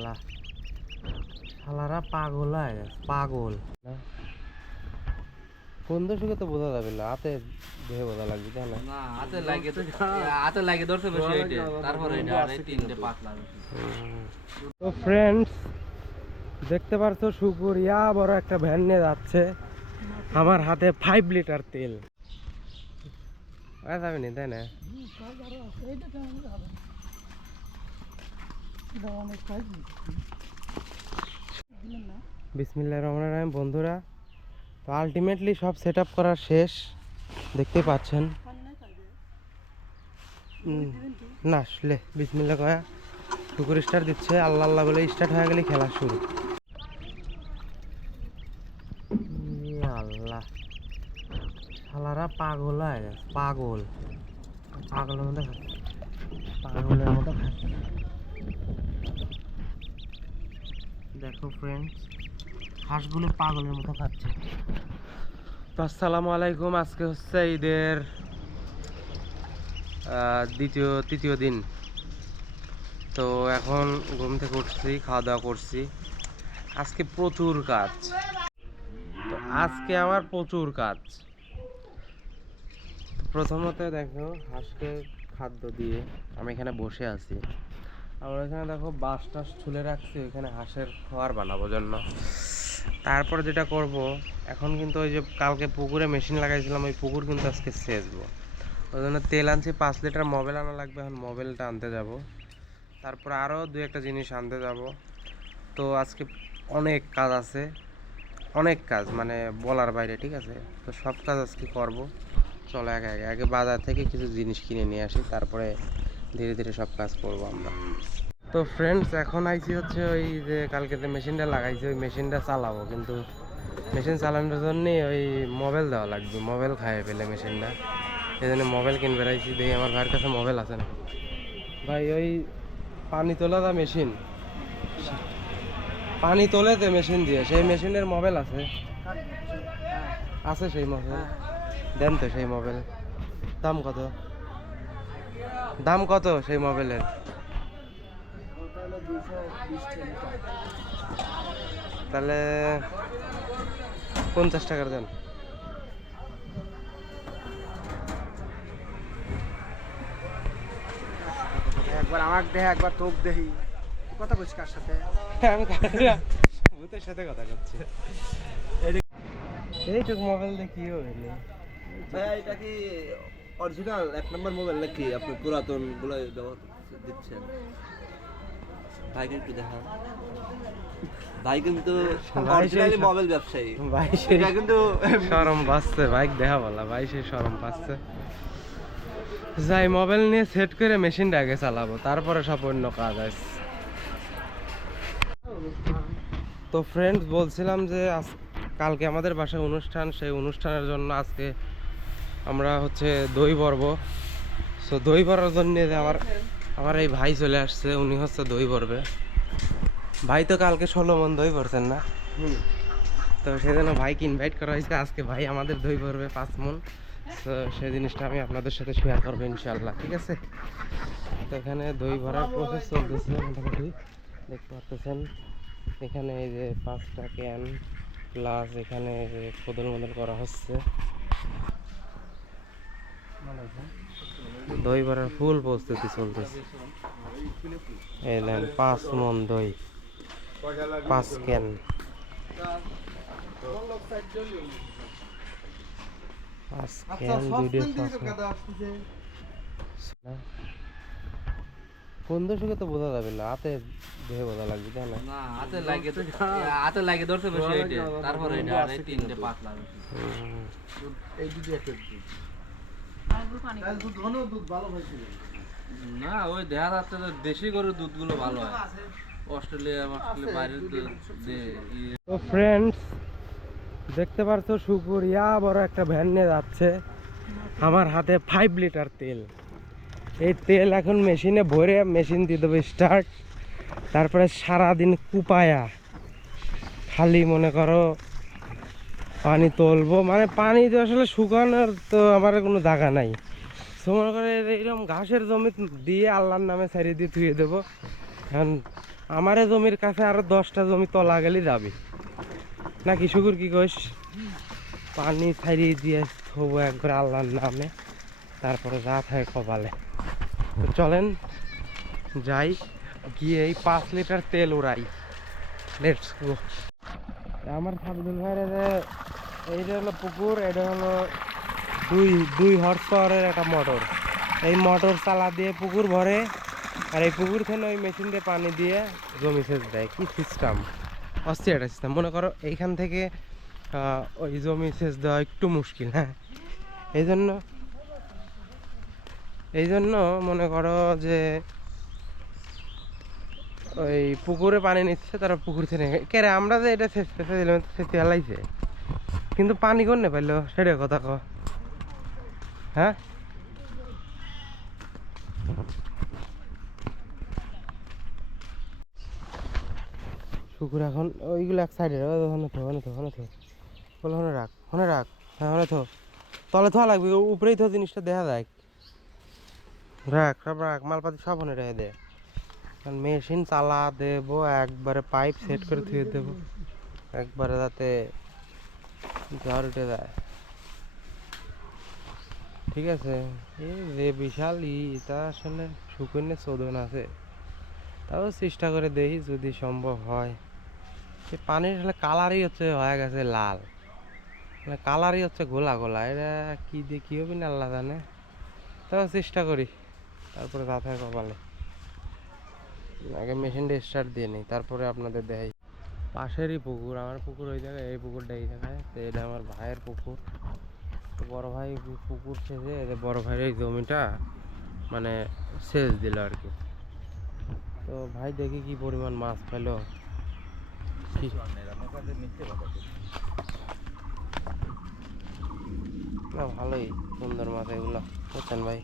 আল্লাহ, শালারা পাগল হয়ে গেছে, পাগল। কোন দশকে তো বোঝা যাবে না, হাতে দেহে বোঝা লাগবে, তাই না? না হাতে লাগে তো, হাতে লাগে ধরতে বেশি হইতে, তারপরে এটা আর এই তিনটে পাতলা বেশি। তো ফ্রেন্ডস, দেখতে পারছো শুকুর ইয়া বড় একটা ভ্যান নিয়ে যাচ্ছে, আমার হাতে 5 লিটার তেল যাবে না, তাই না? বিসমিল্লাহির রহমানির রহিম। বন্ধুরা, তো আলটিমেটলি সব সেট আপ করা শেষ, দেখতে পাচ্ছেন। না আসলে বিসমিল্লাহ কয়া শুকুর স্টার্ট দিচ্ছে, আল্লাহ আল্লাহ বলে স্টার্ট হয়ে গেলে খেলা শুরু। আল্লাহ, শালারা পাগল হয়ে গেছে, পাগল, পাগলের মতো খাচ্ছে, পাগলের মতো খাচ্ছে। দেখো ফ্রেন্ডস, হাঁসগুলো পাগলের মতো খাচ্ছে। তো আসসালামু আলাইকুম। আজকে হচ্ছে ঈদের তৃতীয় দিন। তো এখন ঘুম থেকে উঠছি, খাওয়া দাওয়া করছি। আজকে প্রচুর কাজ, তো আজকে আমার প্রচুর কাজ। প্রথমত দেখো, হাঁসকে খাদ্য দিয়ে আমি এখানে বসে আছি। আমার এখানে দেখো বাঁশ টাস ছুলে রাখছি, ওইখানে হাঁসের খাবার বানাবো জন্য। তারপরে যেটা করব, এখন কিন্তু ওই যে কালকে পুকুরে মেশিন লাগাইছিলাম, ওই পুকুর কিন্তু আজকে সেচবো। ওই জন্য তেল আনছি 5 লিটার, মোবিল আনা লাগবে, এখন মোবিলটা আনতে যাব। তারপর আরও 2-1টা জিনিস আনতে যাব। তো আজকে অনেক কাজ আছে, অনেক কাজ মানে বলার বাইরে, ঠিক আছে? তো সব কাজ আজকে করব। চলো আগে আগে বাজার থেকে কিছু জিনিস কিনে নিয়ে আসি, তারপরে ধীরে ধীরে সব কাজ করব আমরা। তো ফ্রেন্ডস, এখন আইছি হচ্ছে ওই যে কালকে যে মেশিনটা লাগাইছি, ওই মেশিনটা চালাবো। কিন্তু মেশিন চালানোর জন্য ওই মোবাইল দেওয়া লাগবে, মোবাইল খাইয়ে ফেলে মেশিনটা। এই জন্য মোবাইল কিনবে রাইছি। দেখি আমার ভাইয়ের কাছে মোবাইল আছে না। ভাই, ওই পানি তোলা মেশিন, পানি তোলে তো মেশিন দিয়ে, সেই মেশিনের মোবাইল আছে? আছে সেই মোবাইল? দেন তো সেই মোবাইল। দাম কত? দাম কত সেই মোবাইলের? তাহলে 50 টাকার দেন। একবার আমাকে দেখে, একবার তোক দেখি, কথা বলছি কার সাথে? আমি ভূতের সাথে কথা করছি। এইটুকু মোবাইল দিয়ে কি হবে? ভাই এটা কি অরিজিনাল 1 নম্বর মোবাইল নাকি আপনি পুরাতন গুলো ব্যবহার দিচ্ছেন? ভাইকে একটু দেখান। ভাই কিন্তু অরিজিনালি মোবাইল ব্যবসায়ী। ভাই সেটা কিন্তু শরম পাচ্ছে, বাইক দেখা বলা, ভাই সে শরম পাচ্ছে। যাই, মোবাইল নিয়ে সেট করে মেশিনটা আগে চালাবো, তারপরে সব অন্য কাজ আছে। তো ফ্রেন্ডস, বলছিলাম যে কালকে আমাদের বাসায় অনুষ্ঠান, সেই অনুষ্ঠানের জন্য আজকে আমরা হচ্ছে দই ভরবো। সো দই ভরার জন্য আমার এই ভাই চলে আসছে, উনি হচ্ছে দই ভরবে। ভাই তো কালকে 16 মণ দই ভরছেন না? তো সেজন্য ভাইকে ইনভাইট করা হয়েছে, আজকে ভাই আমাদের দই ভরবে 5 মণ। তো সেই জিনিসটা আমি আপনাদের সাথে শেয়ার করবো ইনশাল্লাহ, ঠিক আছে? তো এখানে দই ভরার প্রসেস চলতেছে মোটামুটি, দেখতে পাচ্ছেন। এখানে এই যে 5টা ক্যান প্লাস এখানে যে কদল মদল করা হচ্ছে, দই ভরার ফুল প্রস্তুতি চলতেছে। এই দেন 5 মণ দই, 5 ক্যান। কোন দশকে তো বোঝা যাবে না, হাতে দেহে বোঝা লাগবে, তাই না? না হাতে লাগে তো, হাতে লাগে ধরতে বেশি হইতে, তারপরে এটা আর এই তিনটে পাতলা বেশি। এই দুটো একটা দুধ ঘন দুধ ভালো হয়েছিল না, ওই দেখা যাচ্ছে যে দেশি গরুর দুধগুলো ভালো হয়, অস্ট্রেলিয়া বাইরের দুধ। তো ফ্রেন্ডস, দেখতে পারছো শুকুর ইয়া বড় একটা ভ্যান নিয়ে যাচ্ছে, আমার হাতে 5 লিটার তেল। এই তেল এখন মেশিনে ভরে মেশিন দিয়ে দেবো স্টার্ট। তারপরে সারাদিন কুপায়া খালি মনে করো পানি তুলবো, মানে পানি তো আসলে শুকানোর তো আমার কোনো জায়গা নাই। সো মনে করে এইরকম ঘাসের জমি দিয়ে আল্লাহর নামে ছাড়িয়ে দিয়ে ধুয়ে দেবো। এখন আমারে জমির কাছে আরো 10টা জমি তলা গেলে যাবে নাকি শুকুর কি কইস? পানি ছাড়িয়ে দিয়ে থবো একবার আল্লাহর নামে, তারপরে যা থাকে কপালে। তো চলেন যাই, গিয়ে এই 5 লিটার তেল উড়াই। Let's go. আমার সাবদুল ভাইয়ের এইটা হলো পুকুর, এটা হলো দুই হর্স পাওয়ারের একটা মোটর। এই মোটর চালা দিয়ে পুকুর ভরে, আর এই পুকুর থেকে ওই মেশিন দিয়ে পানি দিয়ে জমি সেচ দেয়। কি সিস্টেম, অস্থির একটা সিস্টেম। মনে করো এইখান থেকে ওই জমি সেচ দেওয়া একটু মুশকিল। হ্যাঁ, এই জন্য মনে করো যে ওই পুকুরে পানি নিচ্ছে, তারা পুকুর থেকে কেরে আমরা যে এটা সেচতে দিলাম, সেচতে হালাইছে, কিন্তু পানি কোন পাইলো সেটা কথা ক। হ্যাঁ, পুকুর এখন ওইগুলো এক সাইডে বলে রাখ, হ্যাঁ হনে থো, তলে থোয়া লাগবে, উপরেই তো জিনিসটা দেখা যায়। রাখ সব রাখ, মালপাতি সব হনে রেখে দে। মেশিন চালা দেবো, একবারে পাইপ সেট করে ধুয়ে দেবো, একবারে যাতে ঝড় উঠে যায়। ঠিক আছে, এই যে বিশাল তা আসলে শুকনে চোদন আছে, তাও চেষ্টা করে দেখি যদি সম্ভব হয়। এই পানির আসলে কালারই হচ্ছে হয়ে গেছে লাল, মানে কালারই হচ্ছে গোলা গোলা। এটা কি দিয়ে কি হবে না আল্লাহ জানে, তাও চেষ্টা করি, তারপরে রাতের কপালে। আগে মেশিনটা স্টার্ট দিয়ে নিই, তারপরে আপনাদের দেখাই। পাশেরই পুকুর, আমার পুকুর ওই জায়গায়, এই পুকুরটা এই জায়গায়। তো এটা আমার ভাইয়ের পুকুর। তো বড় ভাই পুকুর সেচে বড় ভাইয়ের এই জমিটা মানে সেচ দিল আর কি। তো ভাই দেখি কি পরিমাণ মাছ পেলো। না ভালোই সুন্দর মাছ এগুলো, বুঝছেন ভাই।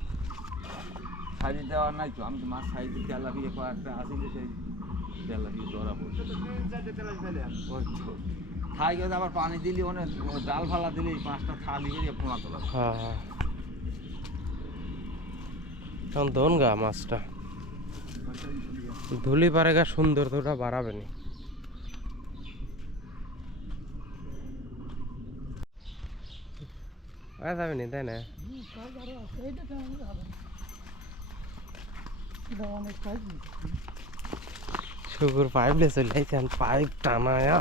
সাইজ দেওয়া নাই তো, আমি তো মাছ সাইজ তেলাপি কয়েকটা আসিলে সেই তেলাপি ধরা পড়ছে। খাই গেছে আবার পানি দিলি অনেক, ডাল ফালা দিলি 5টা থালি বেরিয়ে পোনা তোলা। হ্যাঁ হ্যাঁ, এখন ধন গা মাছটা ধুলি পারে গা, সুন্দর তো ওটা বাড়াবে নি। যাবে নি তাই না? শুকুর পাইপ দিয়ে চলে আইছেন, পাইপ টানায়া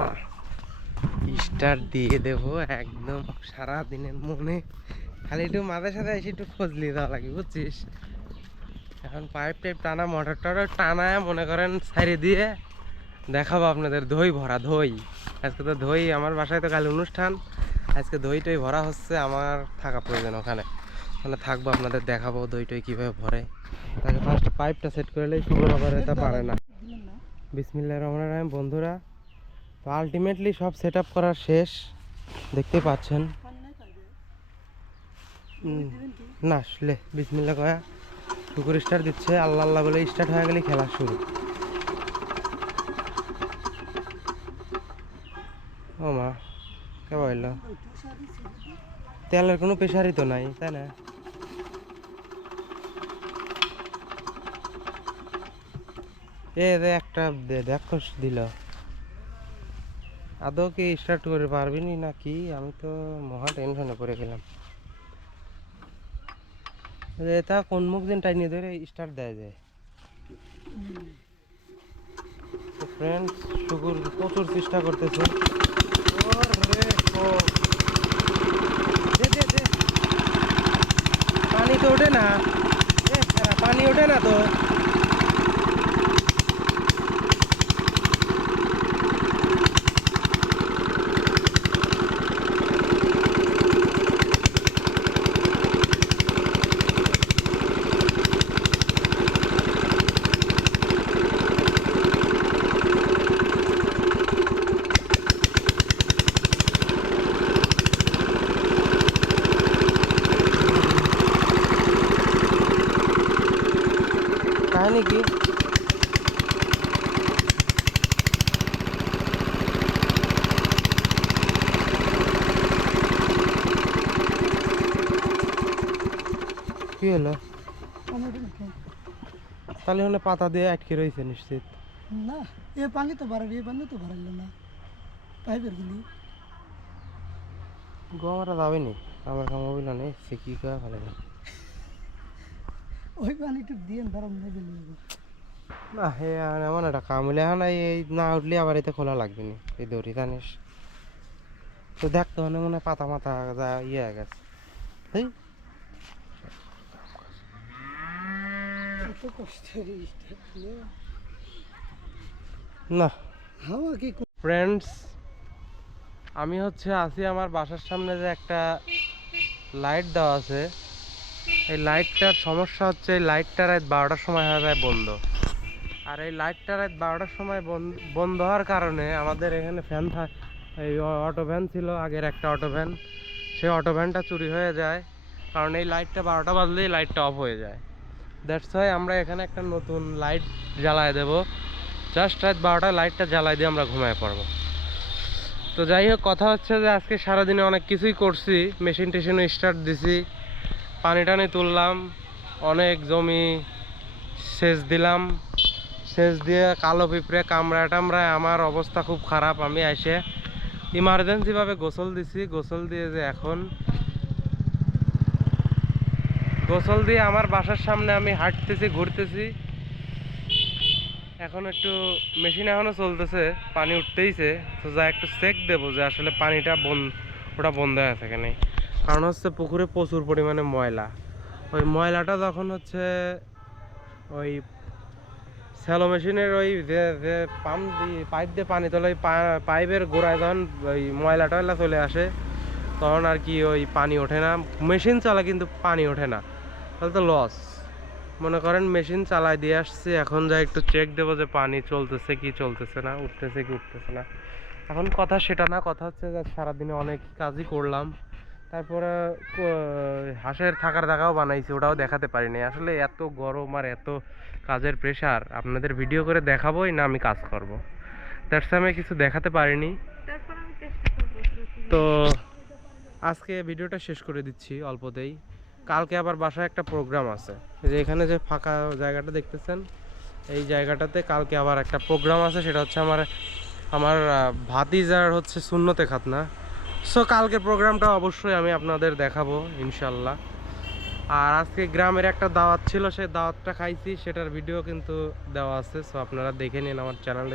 স্টার্ট দিয়ে দেবো একদম। সারাদিনের মনে খালি একটু মাঝে সাথে এসে একটু খোঁজ নিয়ে দেওয়া লাগে, বুঝছিস। এখন পাইপ টাইপ টানা, মোটর টটর টানায় মনে করেন ছাড়িয়ে দিয়ে দেখাবো আপনাদের দই ভরা দই। আজকে তো দই, আমার বাসায় তো কাল অনুষ্ঠান, আজকে দই টই ভরা হচ্ছে। আমার থাকা প্রয়োজন ওখানে, ওখানে থাকবো, আপনাদের দেখাবো দই টই কীভাবে ভরে। তাকে ফার্স্ট পাইপটা সেট করলেই শুরু করে, তা পারে না। বিসমিল্লাহির রহমানির রহিম। বন্ধুরা, তো আলটিমেটলি সব সেট আপ করা শেষ, দেখতে পাচ্ছেন। না আসলে বিসমিল্লা কয়া পুকুর স্টার্ট দিচ্ছে, আল্লাহ আল্লাহ বলে স্টার্ট হয়ে গেলে খেলা শুরু। ও মা, কে বললো তেলের কোনো প্রেশারই তো নাই, তাই না? এ একটা দেখো দিল, আদৌ কি স্টার্ট করে পারবি না কি? আমি তো মহা টেনশনে পড়ে গেলাম। এটা কোন মুখ দিন টাইনি ধরে স্টার্ট দেয় যায়। ফ্রেন্ডস, শুকুর প্রচুর চেষ্টা করতেছে। পানি তো ওঠে না, পানি ওঠে না তো। কাহিনী কি? কি হলো? তাহলে হলে পাতা দিয়ে আটকে রয়েছে নিশ্চিত। না এ পানি তো বাড়াবি, এ পানি তো বাড়াইল না পাইপের গুলি। গোয়ামারা যাবে নি আমার মোবাইল নেই সে কি করে ফেলে না। ওই পানিটা দিয়ে ধরম নেই গেলে না হে এমন একটা কাম হইলে এখন এই না উঠলে আবার এতে খোলা লাগবে না এই দড়ি জানিস তো দেখতে মনে মনে পাতা মাথা যা ইয়ে হয়ে গেছে এই এত কষ্টের না হাওয়া কি ফ্রেন্ডস আমি হচ্ছে আছি আমার বাসার সামনে যে একটা লাইট দেওয়া আছে এই লাইটটার সমস্যা হচ্ছে এই লাইটটা রাত 12টার সময় হয়ে যায় বন্ধ আর এই লাইটটা রাত 12টার সময় বন্ধ হওয়ার কারণে আমাদের এখানে ফ্যান এই অটো ভ্যান ছিল আগের একটা অটো ভ্যান সেই অটো ভ্যানটা চুরি হয়ে যায় কারণ এই লাইটটা 12টা বাজলেই লাইটটা অফ হয়ে যায় দ্যাটস ওয়াই আমরা এখানে একটা নতুন লাইট জ্বালায় দেবো জাস্ট রাত 12টায় লাইটটা জ্বালাই দিয়ে আমরা ঘুমায় পড়বো তো যাই হোক কথা হচ্ছে যে আজকে সারাদিনে অনেক কিছুই করছি মেশিন টেশিনও স্টার্ট দিছি পানি টানি তুললাম অনেক জমি সেচ দিলাম সেচ দিয়ে কালো পিঁপড়ে কামড়ায় টামড়ায় আমার অবস্থা খুব খারাপ আমি এসে ইমার্জেন্সিভাবে গোসল দিছি গোসল দিয়ে যে এখন গোসল দিয়ে আমার বাসার সামনে আমি হাঁটতেছি ঘুরতেছি এখন একটু মেশিন এখনো চলতেছে পানি উঠতেইছে তো যা একটু চেক দেবো যে আসলে পানিটা ওটা বন্ধ হয়ে আছে কেন কারণ হচ্ছে পুকুরে প্রচুর পরিমাণে ময়লা ওই ময়লাটা যখন হচ্ছে ওই স্যালো মেশিনের ওই যে পাম্প দিয়ে পাইপ দিয়ে পানি তোলে ওই পাইপের গোড়ায় যখন ওই ময়লা টয়লা চলে আসে তখন আর কি ওই পানি ওঠে না মেশিন চলে কিন্তু পানি ওঠে না তাহলে তো লস মনে করেন মেশিন চালাই দিয়ে আসছি এখন যা একটু চেক দেবো যে পানি চলতেছে কি চলতেছে না উঠতেছে কি উঠতেছে না এখন কথা সেটা না কথা হচ্ছে যে সারাদিনে অনেক কাজই করলাম তারপরে হাঁসের থাকার জায়গাও বানাইছি ওটাও দেখাতে পারিনি আসলে এত গরম আর এত কাজের প্রেশার আপনাদের ভিডিও করে দেখাবোই না আমি কাজ করব দ্যাটস আমি কিছু দেখাতে পারিনি তো আজকে ভিডিওটা শেষ করে দিচ্ছি অল্পতেই কালকে আবার বাসায় একটা প্রোগ্রাম আছে যে এখানে যে ফাঁকা জায়গাটা দেখতেছেন এই জায়গাটাতে কালকে আবার একটা প্রোগ্রাম আছে সেটা হচ্ছে আমার ভাতিজার হচ্ছে সুন্নতে খাতনা সো কালকের প্রোগ্রামটা অবশ্যই আমি আপনাদের দেখাবো ইনশাল্লাহ আর আজকে গ্রামের একটা দাওয়াত ছিল সেই দাওয়াতটা খাইছি সেটার ভিডিও কিন্তু দেওয়া আছে সো আপনারা দেখে নিন আমার চ্যানেলে